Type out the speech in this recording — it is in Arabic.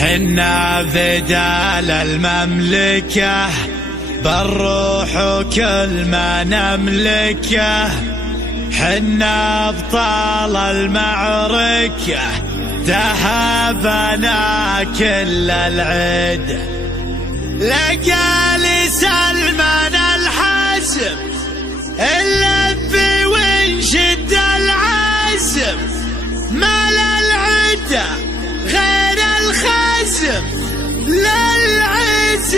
حنا فدال المملكة بالروح وكل ما نملكه، حنا ابطال المعركة تهابنا كل العد. لقى لي سلمان الحاسم اللبي وانشد العازم، ما للعدة غير الخزم للعز